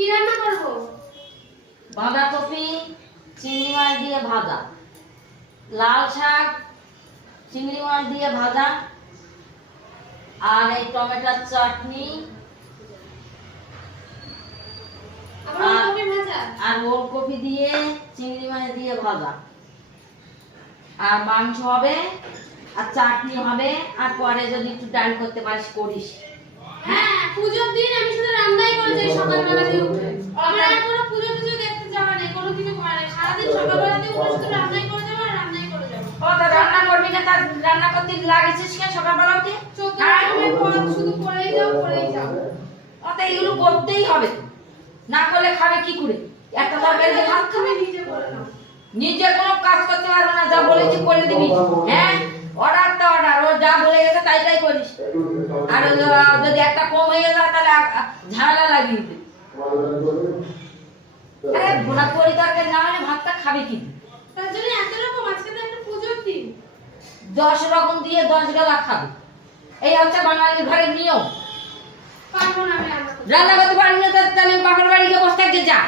কি রান্না করব? বাঁধাকপি চিংড়ি মাছ দিয়ে ভাজা, লাল শাক চিংড়ি মাছ দিয়ে ভাজা, আর এই টমেটোর চাটনি, আবার ওলকপি ভাজা। আর ওলকপি দিয়ে চিংড়ি মাছ দিয়ে ভাজা, আর মাংস হবে, আর চাটনি হবে, আর পরে যদি একটু ডাল করতে পারিস করিস। হ্যাঁ, পূজোর দিন আমি শুধু রান্নাই করে যাই সকালবেলা দিয়ে উঠে। আমার এখনো পুজো টুজো দেখতে যাওয়া নেই, কোনো কিছু করা নেই। সারাদিন সকালবেলা দিয়ে উঠে শুধু রান্নাই করে যাবো আর রান্নাই করে যাবো। ও তা রান্না করবি না, তা রান্না করতে লাগিয়েছিস কেন সকালবেলা উঠে? 14 রকমের পদ শুধু করেই যাও করেই যাও। ও তা এগুলো করতেই হবে, না করলে খাবে কি করে? একটা তরকারি দিয়ে ভাত খাবে? নিজে করে নাও। নিজে কোনো কাজ করতে পারবো না, যা বলেছি করে দিবি। হ্যাঁ, অর্ডার তো অর্ডার, ও যা বলে গেছে তাই তাই করিস। আর যদি একটা কম হয়ে যায় তাহলে ঝামেলা লাগিয়ে দিবি। আরে ভোনা করি তরকারি না হলে ভাতটা খাবে কি? তার জন্য এত রকম, আজকে তো একটা পূজোর দিন। 10 রকম দিয়ে 10 বেলা খাবে, এই হচ্ছে বাঙালির ঘরের নিয়ম। পারবো না আমি রান্না করতে। রান্না করতে পারবি না তাহলে বাপের বাড়ি গিয়ে বসে থাকতে যা।